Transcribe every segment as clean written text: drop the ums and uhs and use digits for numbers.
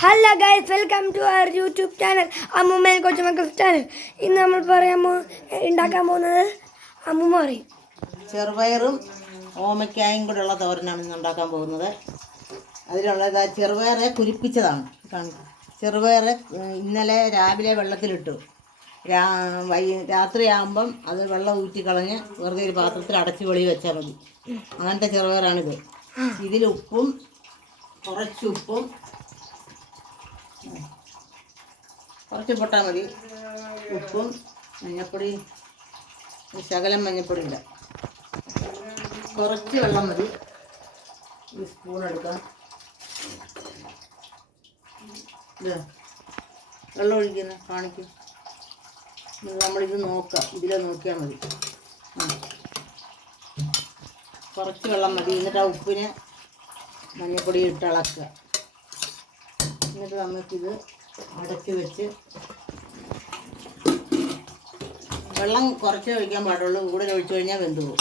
Hello guys, welcome to our YouTube channel അമ്മൂമ്മേൻ കൊച്ചുമക്കൾസ് channel. ഇന്ന് നമ്മൾ ഉണ്ടാക്കാൻ പോകുന്നത് അമ്മൂമ്മ പറയും. ചെറുപയറും ഓമയ്ക്കായും കൂടെയുള്ള തോരനാണ് ഇന്ന് ഉണ്ടാക്കാൻ പോകുന്നത്. അതിലുള്ളത് ചെറുപയറെ കുരിപ്പിച്ചതാണ്. ചെറുപയറ് ഇന്നലെ രാവിലെ വെള്ളത്തിലിട്ടു. രാത്രിയാകുമ്പം അത് വെള്ളം ഊറ്റിക്കളഞ്ഞ് വെറുതെ ഒരു പാത്രത്തിൽ അടച്ച് വെളി വെച്ചാൽ മതി. അങ്ങനത്തെ ചെറുപയറാണിത്. ഇതിൽ ഉപ്പും കുറച്ചുപ്പും കുറച്ച് പൊട്ടാൽ മതി. ഉപ്പും മഞ്ഞൾപ്പൊടി, ശകലം മഞ്ഞൾപ്പൊടി ഇല്ല, കുറച്ച് വെള്ളം മതി. ഈ സ്പൂൺ എടുക്കാം. വെള്ളം ഒഴിക്കുന്ന കാണിക്കും. നമ്മളിത് നോക്കാം, ഇതിലെ നോക്കിയാൽ മതി. കുറച്ച് വെള്ളം മതി. എന്നിട്ട് ആ ഉപ്പിന് മഞ്ഞൾപ്പൊടി ഇട്ട് ഇളക്കുക. എന്നിട്ട് നമുക്കിത് അടച്ച് വെച്ച്, വെള്ളം കുറച്ചേ ഒഴിക്കാൻ പാടുള്ളൂ, കൂടുതൽ ഒഴിച്ചു കഴിഞ്ഞാൽ വെന്ത് പോകും.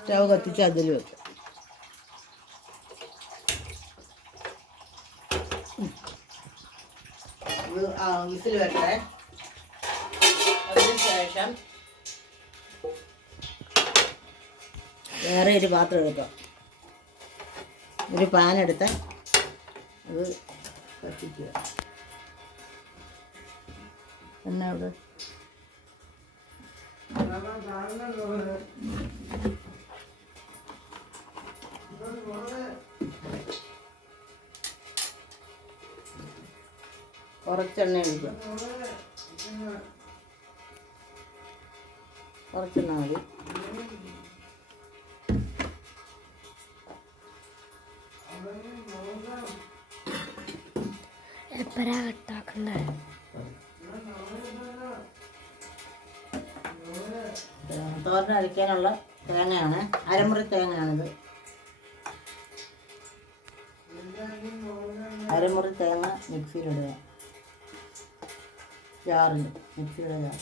സ്റ്റവ് കത്തിച്ച് അതിൽ വെക്കും. ഇത് വിസിൽ വെക്കട്ടെ. അതിന് ശേഷം വേറെ ഒരു പാത്രം എടുക്കാം. ഒരു പാൻ എടുത്ത് അത് കത്തിക്കുക. എന്നാ അവിടെ കുറച്ചെണ്ണ ഒഴിക്കുക. കുറച്ചെണ്ണ മതി. തോരൻ അരയ്ക്കാനുള്ള തേങ്ങയാണ്, അരമുറി തേങ്ങയാണിത്. അരമുറി തേങ്ങ മിക്സിയിലിടുക. ജാറിൽ മിക്സിയുടെ ജാർ.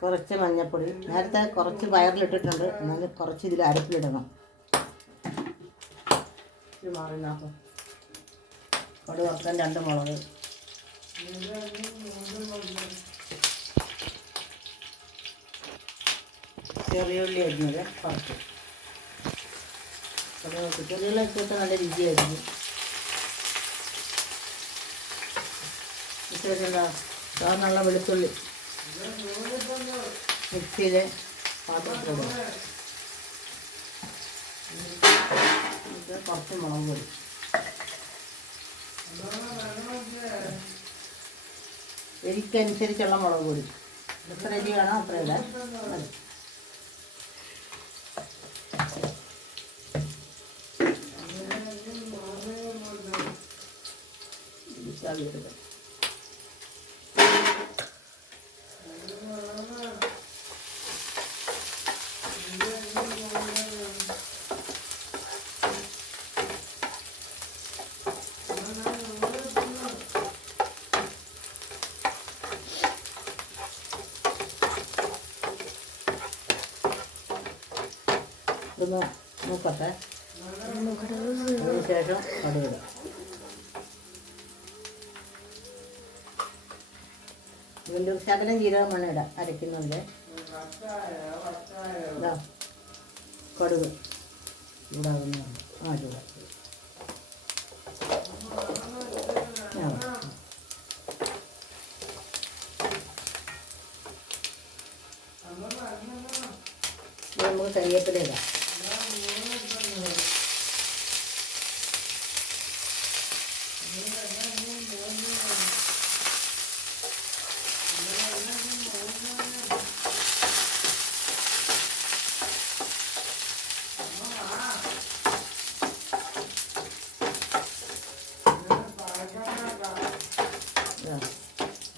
കുറച്ച് മഞ്ഞൾപ്പൊടി, നേരത്തെ കുറച്ച് പയറിലിട്ടിട്ടുണ്ട്, എന്നാലും കുറച്ച് ഇതിൽ അരപ്പിലിടണം. ഇത് മാറി നോക്കാം. കടുക് വറുക്കാൻ 2 മുളക്, ചെറിയ ഉള്ളി അരിഞ്ഞത് കുറച്ച്. ചെറിയ ഉള്ളി ഇട്ടിട്ട് നല്ല രുചിയായിരിക്കും. സാധാരണ വെളുത്തുള്ളി മിക്സിയിൽ പാത്രത്തിലിടുക. കുറച്ച് മുളക് പൊടി, എരിക്കനുസരിച്ചുള്ള മുളക് പൊടി. എത്ര എരി വേണോ അത്ര ഇടാൻ മതി. ഇതൊന്ന് നോക്കട്ടെ. അതിന് ശേഷം കടുകിടുക. ഇതിൻ്റെ ശകലം ജീരകം വേണം ഇടാം അരയ്ക്കുന്നുണ്ട്. കടുക് ചൂടാകുന്നതാണ്. ചൂടാക്കി നമുക്ക് കരിവേപ്പിലയിടാം.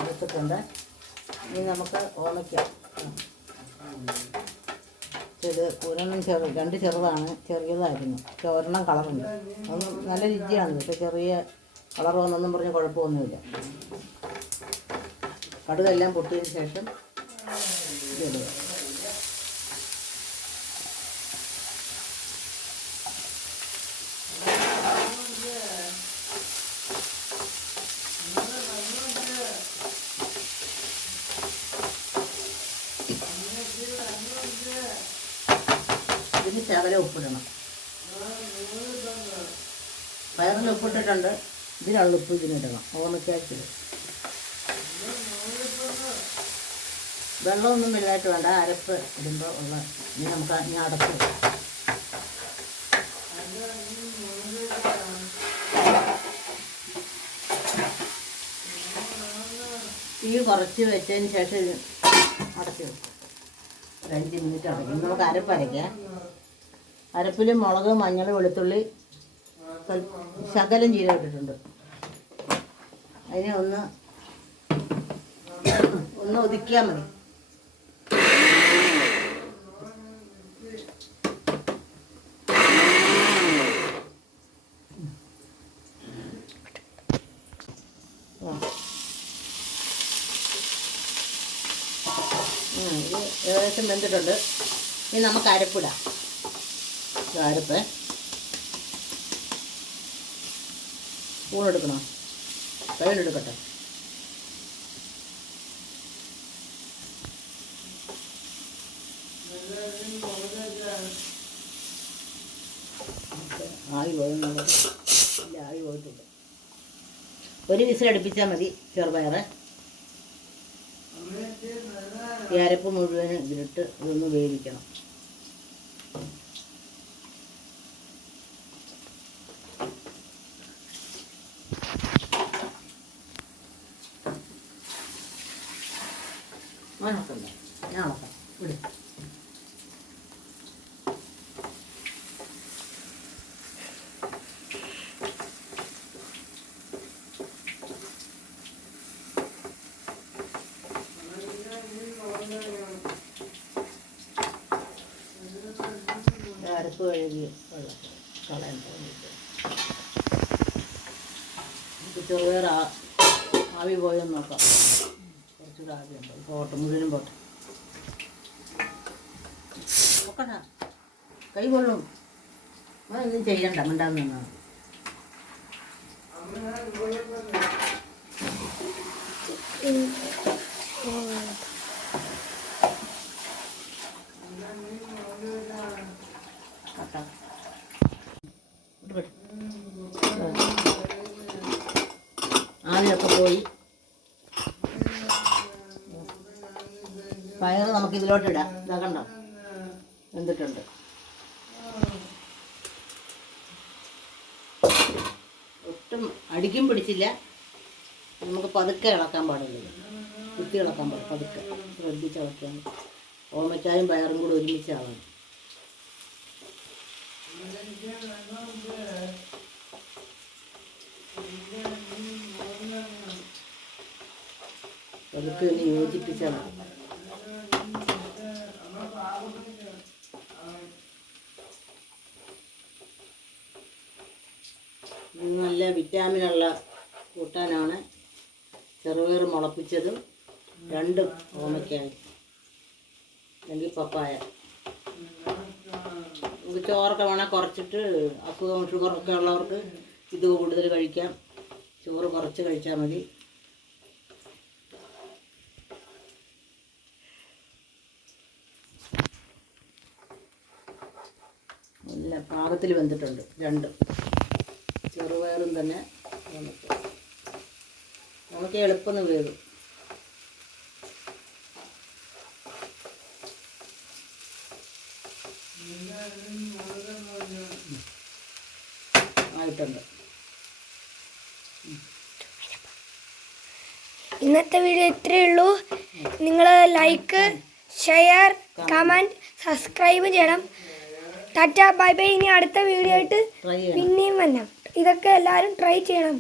എടുത്തിട്ടുണ്ട്. ഇനി നമുക്ക് ഓമയ്ക്ക പക്ഷെ ഇത് ഒരെണ്ണം രണ്ട് ചെറുതാണ്, ചെറിയതായിരുന്നു. പക്ഷെ ഒരെണ്ണം കളറുണ്ട്. അതൊന്നും നല്ല രുചിയാണ്. പക്ഷെ ചെറിയ കളർ വന്നൊന്നും പറഞ്ഞ് കുഴപ്പമൊന്നുമില്ല. കടുകെല്ലാം പൊട്ടിയതിന് ശേഷം ഇതിടുക. ഇതിന് ശകലം ഉപ്പിടണം. പയറിൽ ഉപ്പിട്ടിട്ടുണ്ട്. ഇതിനുള്ള ഉപ്പ് ഇതിനിടണം. ഓമയ്ക്കാച്ചിൽ വെള്ളമൊന്നും വലുതായിട്ട് വേണ്ട. അരപ്പ് ഇടുമ്പോൾ ഉള്ള ഇനി നമുക്ക് ഇനി അടച്ച് തീ കുറച്ച് വെച്ചതിന് ശേഷം ഇത് അടച്ച് വെക്കും. ഒരു 5 മിനിറ്റ് അടയ്ക്കും. നമുക്ക് അരപ്പ് അരയ്ക്കാം. അരപ്പിൽ മുളക്, മഞ്ഞൾ, വെളുത്തുള്ളി, ശകലം ജീരകം ഇട്ടിട്ടുണ്ട്. അതിനെ ഒന്ന് ഒതുക്കിയാൽ മതി. ഇത് ഏകദേശം വെന്തിട്ടുണ്ട്. ഇനി നമുക്ക് അരപ്പിടാം. അരപ്പ് സ്പൂണെടുക്കണോ? കയ്യിലെടുക്കട്ടെ. ആയി പോയെന്നുള്ളത് ഇല്ല, ആയി പോയിട്ടുണ്ട്. ഒരു വിസിലടുപ്പിച്ചാൽ മതി ചെറുപയറ്. ഈ അരപ്പ് മുഴുവനും ഇതിലിട്ട് ഇതൊന്ന് വേവിക്കണം. ഉണക്കണ്ട, ഞാൻ ഉണക്കാം. വിട്. അരപ്പ് കഴുകി വെള്ളം കളയാൻ വേണ്ടിയിട്ട് നമുക്ക് ചെറുപയർ ആവി പോയെന്ന് നോക്കാം. കുറച്ചുകൂടെ ആവിയുണ്ട്. പോട്ടെ, മുഴുവനും പോട്ടെ. നോക്കണ്ട, കൈ കൊള്ളും. അതൊന്നും ചെയ്യണ്ട, മിണ്ടാന്ന് നിന്നാണ്. ആവിയൊക്കെ പോയി. പയർ നമുക്ക് ഇതിലോട്ടിടാം. ഇതാ കണ്ടോ, വെന്തിട്ടുണ്ട്. ഒട്ടും അടിക്കും പിടിച്ചില്ല. നമുക്ക് പതുക്കെ ഇളക്കാൻ പാടില്ല. കുത്തി ഇളക്കാൻ പാടില്ല. പതുക്കെ ശ്രദ്ധിച്ച് ഇളക്കാൻ. ഓമയ്ക്കായും പയറും കൂടെ ഒരുമിച്ചാവണം. പതുക്കെ ഒന്ന് യോജിപ്പിച്ചാൽ മതി. ഇത് നല്ല വിറ്റാമിനുള്ള കൂട്ടാനാണ്. ചെറുപയർ മുളപ്പിച്ചതും 2 ഓമയ്ക്കായും അല്ലെങ്കിൽ പപ്പായ. നമുക്ക് ചോറൊക്കെ വേണേൽ കുറച്ചിട്ട്, അസുഖം ഷുഗറൊക്കെ ഉള്ളവർക്ക് ഇത് കൂടുതൽ കഴിക്കാം. ചോറ് കുറച്ച് കഴിച്ചാൽ മതി. നല്ല പാകത്തിൽ വെന്തിട്ടുണ്ട് 2 ചെറുപയറും തന്നെ. നമുക്ക് എളുപ്പം വേവും. ആയിട്ടുണ്ട്. ഇന്നത്തെ വീഡിയോ ഇത്രയേ ഉള്ളൂ. നിങ്ങൾ ലൈക്ക്, ഷെയർ, കമൻറ്റ്, സബ്സ്ക്രൈബ് ചെയ്യണം. Tata, bye bye. ഇനി അടുത്ത വീഡിയോ ആയിട്ട് പിന്നെയും വരാം. ഇതൊക്കെ എല്ലാവരും ട്രൈ ചെയ്യണം.